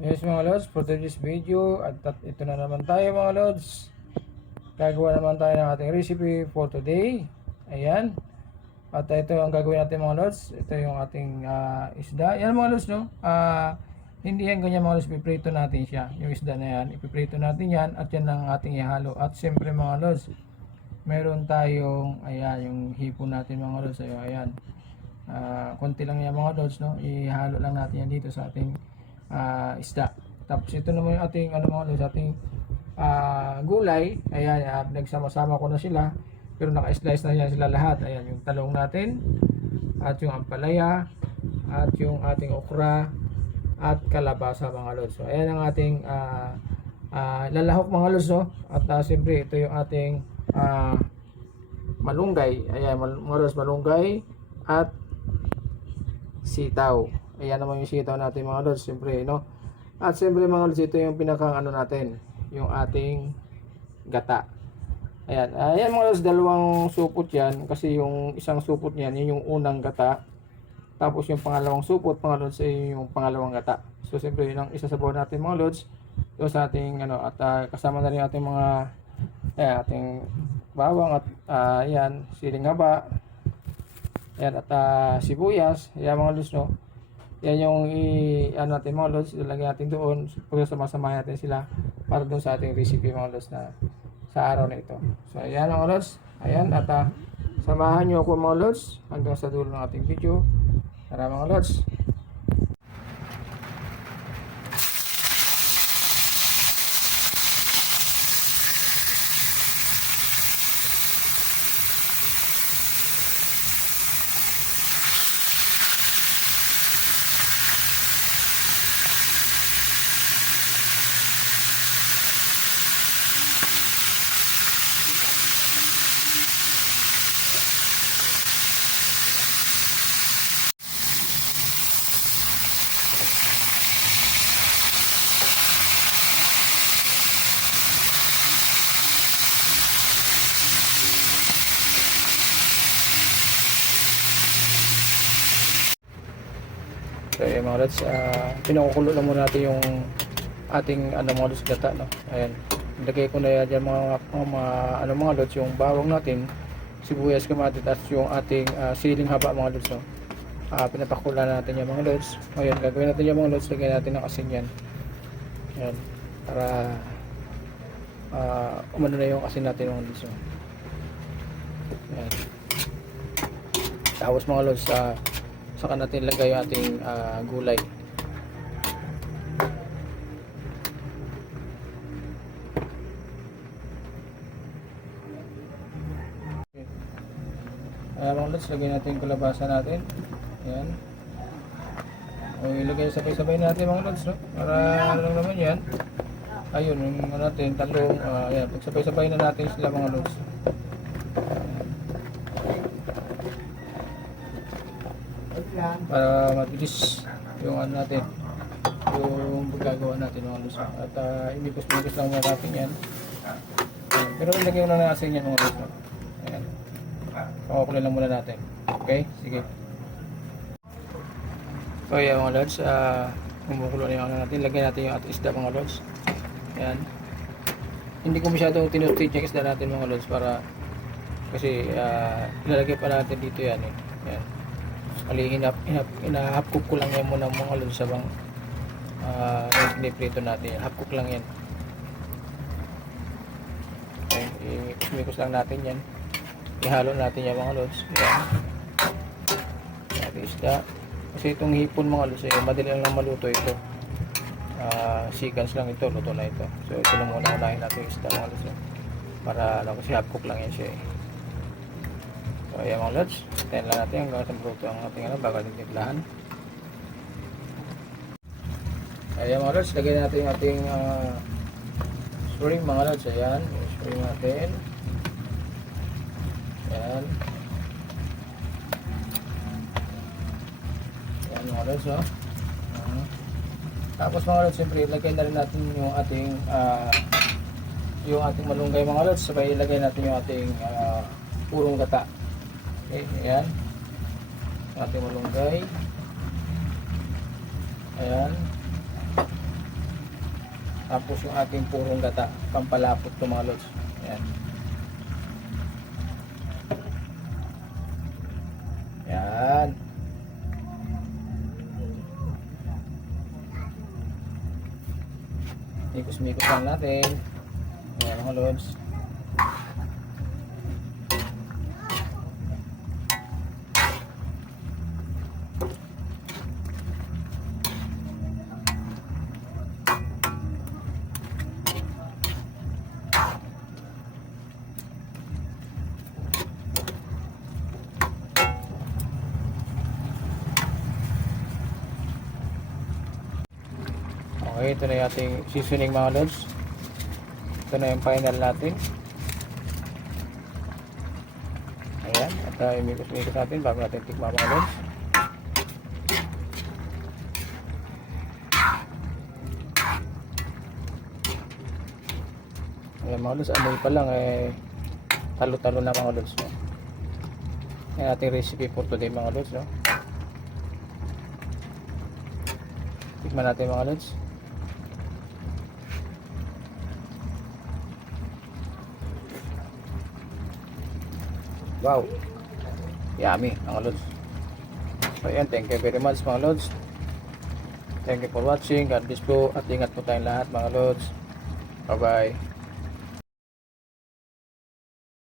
Yes mga lods, for today's video at ito na naman tayo mga lods. Gagawa naman tayo ng ating recipe for today. Ayan. At ito ang gagawin natin mga lods. Ito yung ating isda. Yan mga lods no. Hindi yan ganyan mga lods, piprito natin siya. Yung isda na yan, ipiprito natin yan at yan ang ating ihalo. At siyempre mga lods, meron tayong ayan yung hipon natin mga lods. Ayan. Konti lang yan mga lods no. Ihalo lang natin yan dito sa ating isda. Tapos ito naman yung ating mga lods, ating gulay. Ayan, nagsama-sama ko na sila. Pero naka-slice na yan sila lahat. Ayan, yung talong natin at yung ampalaya at yung ating okra at kalabasa mga lods. So ayan ang ating lalahok mga lods no. At siyempre ito yung ating malunggay. Ayan, mga lods, malunggay at sitaw. Ayan naman yung sitaw natin mga lods, siyempre no. At siyempre mga lods, ito yung pinakang natin, yung ating gata. Ayan, ayan mga lods, dalawang supot yan kasi yung isang supot niyan, yun yung unang gata. Tapos yung pangalawang supot mga lods ay yung pangalawang gata. So siyempre yun ang isasabaw natin mga lods doon sa ating at kasama na rin ating mga ating bawang at ayan, siling haba. Ayan, at sibuyas. Ayan mga lods no. Yan yung natin mga lods, ilalagay natin doon, pagkasama-samahin natin sila para doon sa ating recipe mga lods na sa araw na ito. So ayan mga lods, ayan, at samahan nyo ako mga lods hanggang sa dulo ng ating video. Tara mga lods. So ayan mga lods, pinakukulo lang muna natin yung ating mga lods gata no. Ayan, ilagay ko na yan mga lods, yung bawang natin, sibuyas, kamatis at yung ating siling haba mga lods no. Pinapakulan natin yung mga lods. Ayan, gagawin natin yung mga lods, lagyan natin ng asin yan. Ayan, para umano na yung asin natin mga lods no. Ayan. Tapos mga lods, saka natin lagay yung ating gulay. Mga lods, lagay natin yung kalabasa natin. Ayan. O ilagay sabay-sabay natin mga lods no? Para lang naman yan. Ayun yung natin talong. Ayan, pagsabay-sabay na natin sila mga lods. Para mabilis yung natin, yung gagawa natin mga lods. At imikos-mikos lang natin yan. Ayan. Pero ilagay mo na natin yan mga lods no? Ayan, pakukulay lang muna natin. Okay, sige. So ayan mga lods, kumukulo na yung natin. Lagyan natin yung ating isda mga lods. Ayan, hindi ko masyadong tinutit yung isda natin mga lods, para kasi ilalagay pa natin dito yan eh. Ayan, kali hinahap cook ko lang yan muna mga lods sabang prito natin. Half cook lang yan. Okay, i-mix lang natin yan, ihalo natin yan mga lods. Ayan, ating isda. Kasi itong hipon mga lods, madali lang maluto ito. Seconds lang ito, luto na ito. So ito lang muna unahin natin yung isda mga lods. Para kasi half cook lang yan siya eh. So ayan mga lods, tayin lang natin hanggang sa maluto ang ating bago natin timplahan. Ayan mga lods, lagyan natin yung ating shrimp mga lods. Ayan, shrimp natin. Ayan. Ayan mga lods no. Tapos mga lods, siyempre ilagay na rin natin yung ating malunggay mga lods. Sabay ilagay natin yung ating purong gata. Okay, ayan. Ating malunggay. Ayan. Tapos yung ating purong gata, pampalapot to mga lods. Ayan. Ayan. Mikos-mikos lang natin. Ayan mga lods. Okay, ito na yung ating seasoning mga lods. Ito na yung final natin. Ayan, at imikos-mikos natin bago natin tikman mga lods. Ayan mga lods, amoy pa lang talo-talo na mga lods. Ayan ating recipe for today mga lods. No? Tikman natin mga lods. Wow, yummy mga lods. So ayan, thank you very much mga lods. Thank you for watching. God bless po at ingat po tayong lahat mga lods. Bye bye.